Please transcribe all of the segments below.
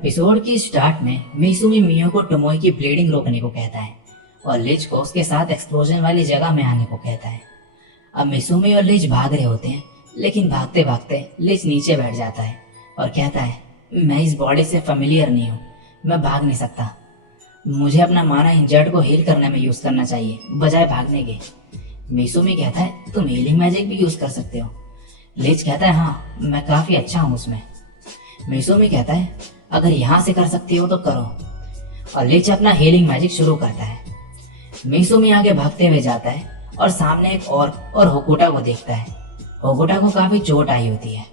Episode की start में मिसुमी मियो को टोमोई की ब्लीडिंग रोकने को कहता है और लिच को उसके साथ एक्सप्लोजन वाली जगह में आने को कहता है। अब मिसुमी और लिच भाग रहे होते हैं, लेकिन भागते भागते लिच नीचे बैठ जाता है और कहता है, मैं इस बॉडी से फेमिलियर नहीं हूँ, मैं भाग नहीं सकता। मुझे अपना माना इंजर्ड को हील करने में यूज करना चाहिए बजाय भागने के। मिसुमी कहता है, तुम हीलिंग मैजिक भी यूज कर सकते हो। लिच कहता है, हाँ मैं काफी अच्छा हूँ उसमें। मिसुमी कहता है, अगर यहाँ से कर सकती हो तो करो, और लिच अपना हीलिंग मैजिक शुरू करता है। मिसुमी आगे भागते हुए जाता है और सामने एक और होकुटा को देखता है। होकुटा को काफी चोट आई होती है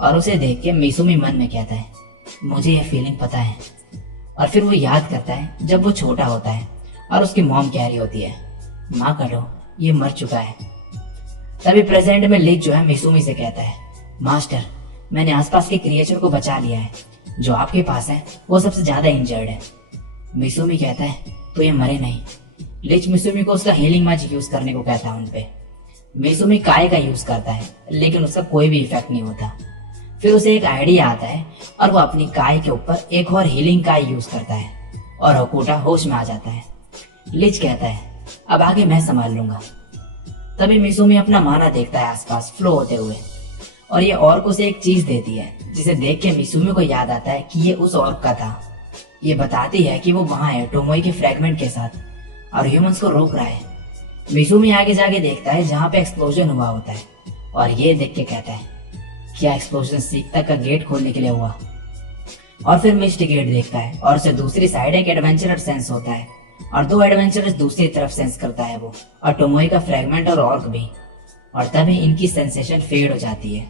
और उसे देख के मिसुमी मन में कहता है, मुझे यह फीलिंग पता है। और फिर वो याद करता है जब वो छोटा होता है और उसकी मॉम कह रही होती है, माँ करो ये मर चुका है। तभी प्रेजेंट में लिच जो है मिसुमी से कहता है, मास्टर मैंने आसपास के क्रिएचर को बचा लिया है, जो आपके पास है वो सबसे ज्यादा इंजर्ड है। मिसुमी कहता है, तो ये मरे नहीं। लिच मिसुमी को उसका हीलिंग मैजिक यूज करने को कहता है उनपे। मिसुमी काय का यूज करता है, लेकिन उसका कोई भी इफेक्ट नहीं होता। फिर उसे एक आइडिया आता है और वो अपनी काय के ऊपर एक और हीलिंग काय यूज करता है और होकुटा होश में आ जाता है। लिच कहता है, अब आगे मैं संभाल लूंगा। तभी मिसुमी अपना माना देखता है आसपास फ्लो होते हुए, और ये ऑर्क उसे एक चीज देती है, जिसे देख के मिसुमी को याद आता है कि ये उस ऑर्क का था। ये बताती है कि वो वहां है टोमोई के फ्रेगमेंट के साथ और ह्यूमंस को रोक रहा है। मिसुमी आगे जाके देखता है जहाँ पे एक्सप्लोजन हुआ होता है और ये देख के कहता है, क्या एक्सप्लोजन सीख तक का गेट खोलने के लिए हुआ। और फिर मिस्ड गेट देखता है और उसे दूसरी साइड एक एडवेंचरर सेंस होता है और दो एडवेंचरर्स दूसरी तरफ सेंस करता है वो, और टोमोई का फ्रेगमेंट और ऑर्क भी। और तभी इनकी सेंसेशन फेड हो जाती है।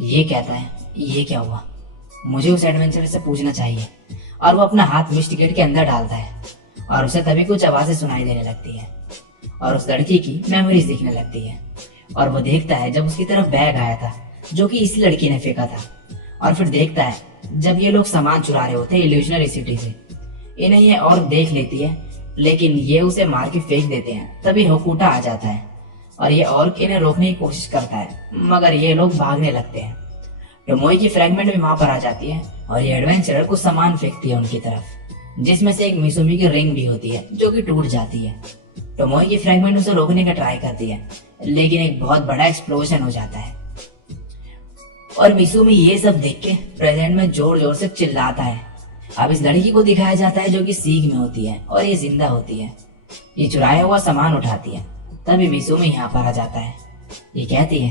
ये कहता है, ये क्या हुआ, मुझे उस एडवेंचरर से पूछना चाहिए। और वो अपना हाथ मिस्ड गेट के अंदर डालता है और उसे तभी कुछ आवाजें सुनाई देने लगती है और उस लड़की की मेमोरीज दिखने लगती है। और वो देखता है जब उसकी तरफ बैग आया था जो कि इसी लड़की ने फेंका था। और फिर देखता है जब ये लोग सामान चुरा रहे होते हैं इल्यूजनरी सिटी से। इन्हें ये और देख लेती है, लेकिन ये उसे मार के फेंक देते हैं। तभी होकुटा आ जाता है और ये और इन्हें रोकने की कोशिश करता है, मगर ये लोग भागने लगते हैं। टोमोई की फ्रेगमेंट भी वहां पर आ जाती है और ये एडवेंचरर कुछ सामान फेंकती है उनकी तरफ, जिसमें से एक मिसुमी की रिंग भी होती है जो कि टूट जाती है। टोमोई की फ्रेगमेंट उसे रोकने का ट्राई करती है, लेकिन एक बहुत बड़ा एक्सप्लोजन हो जाता है और मिसुमी ये सब देख के प्रेजेंट में जोर जोर से चिल्लाता है। अब इस लड़की को दिखाया जाता है जो कि सीग में होती है और ये जिंदा होती है। ये चुराया हुआ सामान उठाती है। तभी मिसुमी यहाँ पर आ जाता है। ये कहती है,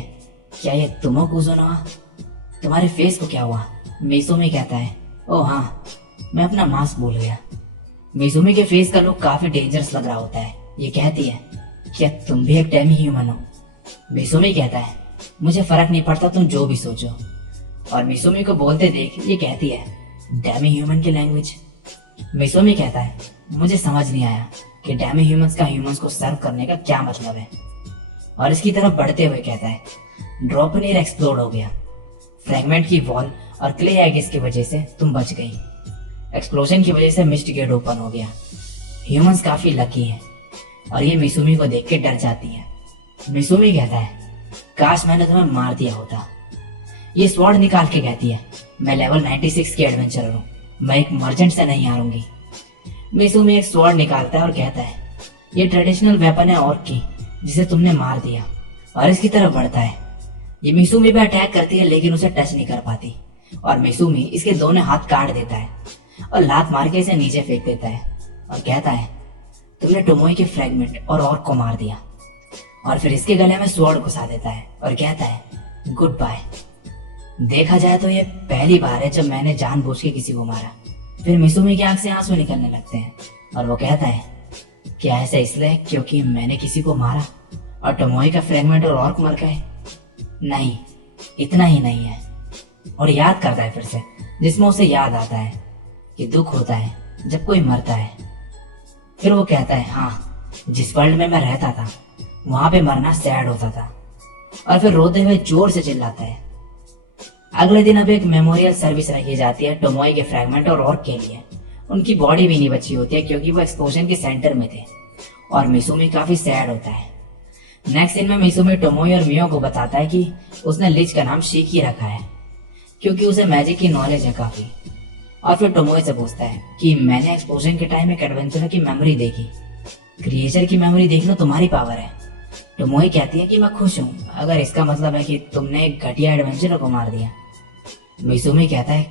क्या ये तुम हो कुज़ुनोआ? तुम्हारे फेस को क्या हुआ? मिसुमी कहता है, ओ हाँ मैं अपना मास्क भूल गया। मिसुमी के फेस का लुक काफी डेंजरस लग रहा होता है। ये कहती है, क्या तुम भी एक डेमी ह्यूमन हो? मिसुमी कहता है, मुझे फर्क नहीं पड़ता तुम जो भी सोचो। और मिसुमी को बोलते देख ये कहती है, डेमी ह्यूमन की लैंग्वेज। मिसुमी कहता है, मुझे समझ नहीं आया कि डेमी ह्यूमंस का ह्यूमंस को सर्व करने का क्या मतलब है। और इसकी तरफ बढ़ते हुए कहता है, ड्रॉपनीर एक्सप्लोड हो गया। फ्रैगमेंट की वॉल और क्ले एगिस की वजह से तुम बच गई। एक्सप्लोजन की वजह से मिस्ट गेट ओपन हो गया। ह्यूमंस काफी लकी हैं। और ये मिसुमी को देख के डर जाती है। मिसुमी कहता है, काश मैंने तुम्हें मार दिया होता। ये स्वॉर्ड निकाल के कहती है, मैं लेवल 96 की एडवेंचरर हूँ, मैं एक मर्चेंट से नहीं हारूंगी। मिसुमी एक स्वॉर्ड निकालता है और कहता है, ये ट्रेडिशनल वेपन है ऑर्क की, जिसे तुमने मार दिया। और इसकी तरफ बढ़ता है। ये मिसुमी पे अटैक करती है, लेकिन उसे टच नहीं कर पाती। और मिसुमी इसके दोनों हाथ काट देता है और लात मार के इसे नीचे फेंक देता है और कहता है, तुमने टोमोई के फ्रेगमेंट और ऑर्क को मार दिया। और फिर इसके गले में स्वॉर्ड घुसा देता है और कहता है, गुड बाय। देखा जाए तो ये पहली बार है जब मैंने जानबूझ के किसी को मारा। फिर मिसुमी की आंख से आंसू निकलने लगते हैं और वो कहता है, क्या ऐसा इसलिए क्योंकि मैंने किसी को मारा और टोमोई का फ्रेगमेंट और ऑर्क मर गए? नहीं, इतना ही नहीं है। और याद करता है फिर से, जिसमें उसे याद आता है कि दुख होता है जब कोई मरता है। फिर वो कहता है, हाँ जिस वर्ल्ड में मैं रहता था वहां पे मरना सैड होता था। और फिर रोते हुए जोर से चिल्लाता है। अगले दिन अब एक मेमोरियल सर्विस रखी जाती है टोमोई के फ्रैगमेंट और ऑर्क के लिए। उनकी बॉडी भी नहीं बची होती है क्योंकि वो एक्सप्लोजन के सेंटर में थे। और मिसुमी काफी सैड होता है। नेक्स्ट सीन में मिसुमी टोमोई और मियो को बताता है कि उसने लिच का नाम शिकी रखा है क्योंकि उसे मैजिक की नॉलेज है काफी। और फिर टोमोए से पूछता है कि मैंने एक्सप्लोजन के टाइम एक एडवेंचर की मेमोरी देखी। क्रिएचर की मेमोरी देखना तुम्हारी पावर है। टोमोए कहती है कि मैं खुश हूँ, अगर इसका मतलब है कि तुमने एक घटिया एडवेंचर को मार दिया। मिसुमी कहता है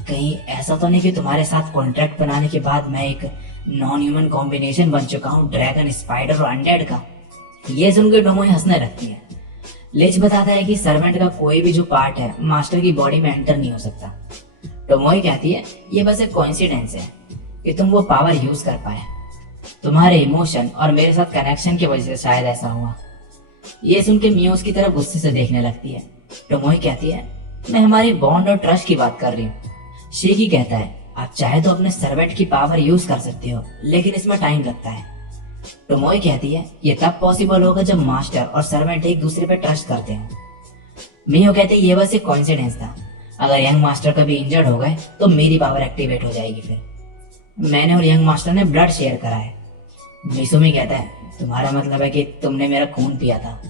कहीं ऐसा तो नहीं कि तुम्हारे साथ कॉन्ट्रैक्ट बनाने के बाद मैं एक नॉन ह्यूमन कॉम्बिनेशन बन चुका हूँ, ड्रैगन, स्पाइडर और अनडेड का। ये सुनकर टोमोए हंसने लगती है। लिच बताता है कि सर्वेंट का कोई भी जो पार्ट है मास्टर की बॉडी में एंटर नहीं हो सकता। टोमोए कहती है ये बस एक कोइंसिडेंस है कि तुम वो पावर यूज कर पाए। तुम्हारे इमोशन और मेरे साथ कनेक्शन की वजह से शायद ऐसा हुआ। ये सुन के मियो उसकी तरफ गुस्से से देखने लगती है। टोमोए कहती है मैं हमारी बॉन्ड और ट्रस्ट की बात कर रही हूँ। शीकी कहता है आप चाहे तो अपने सर्वेंट की पावर यूज कर सकते हो, लेकिन इसमें टाइम लगता है। टोमोए कहती है ये तब पॉसिबल होगा जब मास्टर और सर्वेंट एक दूसरे पे ट्रस्ट करते हैं। मियो कहते हैं ये बस एक कोइंसिडेंस था, अगर यंग मास्टर कभी इंजर्ड हो गए तो मेरी पावर एक्टिवेट हो जाएगी। फिर मैंने और यंग मास्टर ने ब्लड शेयर करा है। मिसुमी कहता है तुम्हारा मतलब है कि तुमने मेरा खून पिया था।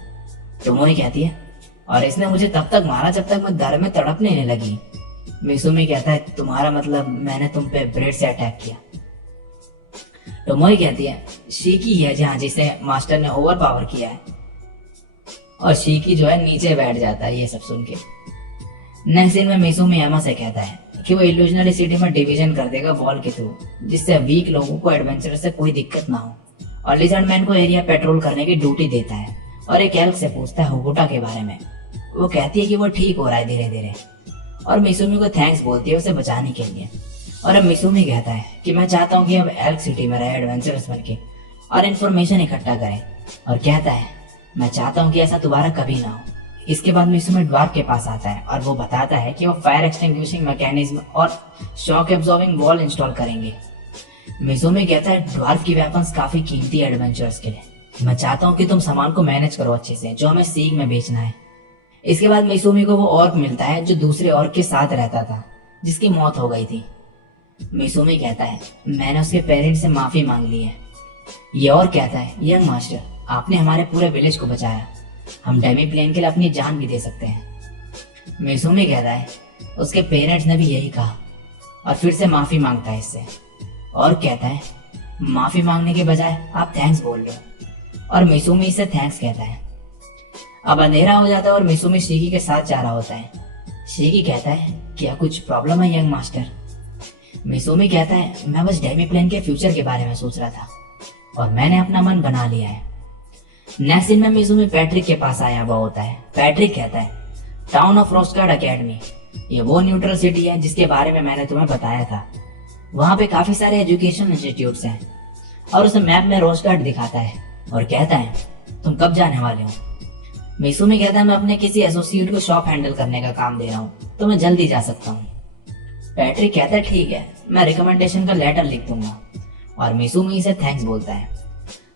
टोमोए कहती है और इसने मुझे तब तक मारा जब तक मैं दर्द में तड़पने नहीं लगी। मिसुमी कहता है तुम्हारा मतलब मैंने तुम पे ब्रेड से अटैक किया। टोमोए कहती है शीकी है जहाँ जिसे मास्टर ने ओवर पावर किया है। और शीकी जो है नीचे बैठ जाता है ये सब सुन के। नेक्स्ट सीन में मिसुमी एमा से कहता है कि वो इल्यूजनरी सिटी में डिवीजन कर देगा वॉल के थ्रू, जिससे वीक लोगों को एडवेंचर से कोई दिक्कत ना हो। और लिजर्ड मैन को एरिया पेट्रोल करने की ड्यूटी देता है और एक एल्क से पूछता है हुकुटा के बारे में। वो कहती है कि वो ठीक हो रहा है धीरे धीरे, और मिसुमी को थैंक्स बोलती है उसे बचाने के लिए। और अब मिसुमी कहता है कि मैं चाहता हूँ कि अब एल्क सिटी में रहे एडवेंचरस बनके और इन्फॉर्मेशन इकट्ठा करें। और कहता है मैं चाहता हूँ कि ऐसा दोबारा कभी ना हो। इसके बाद मिसुमी ड्वार्फ के पास आता है और वो बताता है कि वो फायर एक्सटिंग्विशिंग मैकेनिज्म और शॉक एब्जॉर्बिंग वॉल इंस्टॉल करेंगे। मिसुमी कहता है ड्वार्फ की वेपन्स काफी कीमती है एडवेंचरस के लिए, मैं चाहता हूँ कि तुम सामान को मैनेज करो अच्छे से जो हमें सीग में बेचना है। इसके बाद मिसुमी को वो ऑर्क मिलता है जो दूसरे ऑर्क के साथ रहता था जिसकी मौत हो गई थी। मिसुमी कहता है मैंने उसके पेरेंट्स से माफी मांग ली है। ये और कहता है यंग मास्टर आपने हमारे पूरे विलेज को बचाया, हम डेमी प्लेन के लिए अपनी जान भी दे सकते हैं। मिसुमी कहता है उसके पेरेंट्स ने भी यही कहा और फिर से माफी मांगता है इससे। और कहता है माफी मांगने के बजाय आप थैंक्स बोल रहे हो, और मिसुमी इसे थैंक्स कहता है। अब अंधेरा हो जाता है और मिसुमी शीकी के साथ जा रहा होता है। शीकी कहता है क्या कुछ प्रॉब्लम है यंग मास्टर? मिसुमी कहता है मैं बस डेमी प्लेन के फ्यूचर के बारे में सोच रहा था और मैंने अपना मन बना लिया है। नेक्स्ट दिन में मिसुमी पैट्रिक के पास आया हुआ होता है। पैट्रिक कहता है टाउन ऑफ रोस्टार्ड एकेडमी, ये वो न्यूट्रल सिटी है जिसके बारे में मैंने तुम्हें बताया था। वहाँ पे काफी सारे एजुकेशन इंस्टीट्यूट्स हैं। और उसे मैप में रोस्टार्ड दिखाता है और कहता है तुम कब जाने वाले हो? मिसुमी कहता है मैं अपने किसी एसोसिएट को शॉप हैंडल करने का काम दे रहा हूँ, तो मैं जल्दी जा सकता हूँ। पैट्रिक कहता है ठीक है, मैं रिकमेंडेशन का लेटर लिख दूंगा। और मिसुमी इसे थैंक्स बोलता है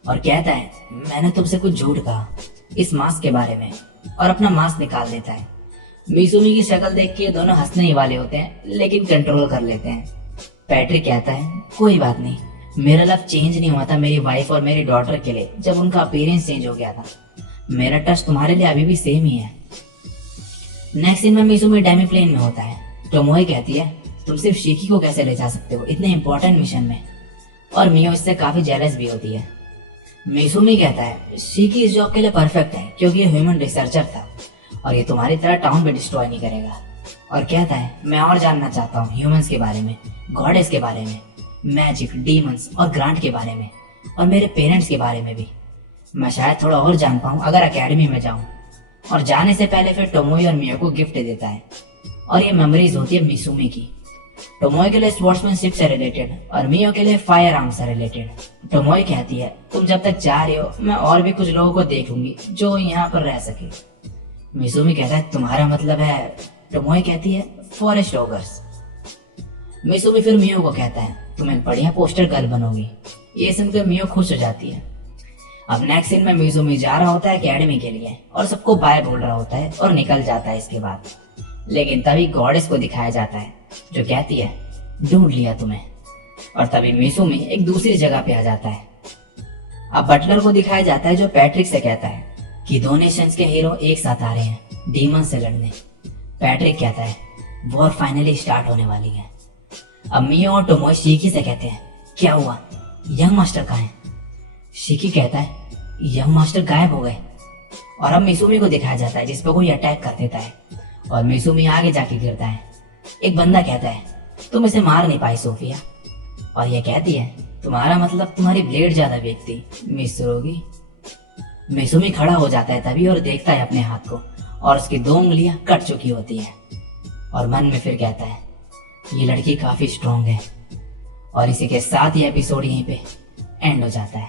और कहता है मैंने तुमसे कुछ झूठ कहा इस मास्क के बारे में, और अपना मास्क निकाल देता है। मिसुमी की शक्ल देख के दोनों हंसने ही वाले होते हैं लेकिन कंट्रोल कर लेते हैं। पैट्रिक कहता है कोई बात नहीं, मेरा लव चेंज नहीं हुआ था मेरी वाइफ और मेरी डॉटर के लिए जब उनका अपीयरेंस चेंज हो गया था। मेरा टच तुम्हारे लिए अभी भी सेम ही है। नेक्स्ट सीन में मिसुमी डेमी प्लेन में होता है। टोमोए कहती है तुम सिर्फ शीकी को कैसे ले जा सकते हो इतने इंपॉर्टेंट मिशन में, और मियो इससे काफी जेलस भी होती है। मिसुमी कहता है शीकी इस जॉब के लिए परफेक्ट है क्योंकि ये ह्यूमन रिसर्चर था और ये तुम्हारी तरह टाउन भी डिस्ट्रॉय नहीं करेगा। और कहता है मैं और जानना चाहता हूँ ह्यूमंस के बारे में, गॉडेस के बारे में, मैजिक, डीमंस और ग्रांट के बारे में, और मेरे पेरेंट्स के बारे में भी। मैं शायद थोड़ा और जान पाऊँ अगर एकेडमी में जाऊँ। और जाने से पहले फिर टोमोए और मियो को गिफ्ट देता है और ये मेमोरीज होती है मिसुमी की। टोमोए के लिए स्पोर्ट्समैनशिप से रिलेटेड और मियो के लिए फायर आर्म से रिलेटेड। टोमोए कहती है तुम जब तक जा रहे हो मैं और भी कुछ लोगों को देखूंगी जो यहाँ पर रह सके। मिसुमी कहता है तुम्हारा मतलब है? टोमोए कहती है फॉरेस्ट ऑगर्स। मिसुमी फिर मियो को कहता है तुम एक बढ़िया पोस्टर गर्ल बनोगी। ये सुनकर मियो खुश हो जाती है। अब नेक्स्ट सीन में मिसुमी जा रहा होता है एकेडमी के लिए और सबको बाय बोल रहा होता है और निकल जाता है इसके बाद। लेकिन तभी गॉडेस को दिखाया जाता है जो कहती है ढूंढ लिया तुम्हें। और तभी मिसुमी एक दूसरी जगह पे आ जाता है। अब बटलर को दिखाया जाता है जो पैट्रिक से कहता है कि दो नेशंस के हीरो एक साथ आ रहे हैं डीमन से लड़ने। पैट्रिक कहता है वॉर फाइनली स्टार्ट होने वाली है। अब मियो और टोमोई शिकी से कहते हैं, क्या हुआ, यंग मास्टर कहाँ है? शिकी कहता है, यंग मास्टर गायब हो गए। और अब मिसुमी को दिखाया जाता है जिस पर कोई अटैक कर देता है और मिसुमी आगे जाके गिरता है। एक बंदा कहता है, तुम इसे मार नहीं पाई सोफिया। और यह कहती है, तुम्हारा मतलब तुम्हारी ब्लेड ज्यादा वीक थी मिसुरुगी। मिसुमी खड़ा हो जाता है तभी और देखता है अपने हाथ को और उसकी 2 उंगलियां कट चुकी होती है और मन में फिर कहता है, ये लड़की काफी स्ट्रांग है। और इसी के साथ ये एपिसोड यहीं पे एंड हो जाता है।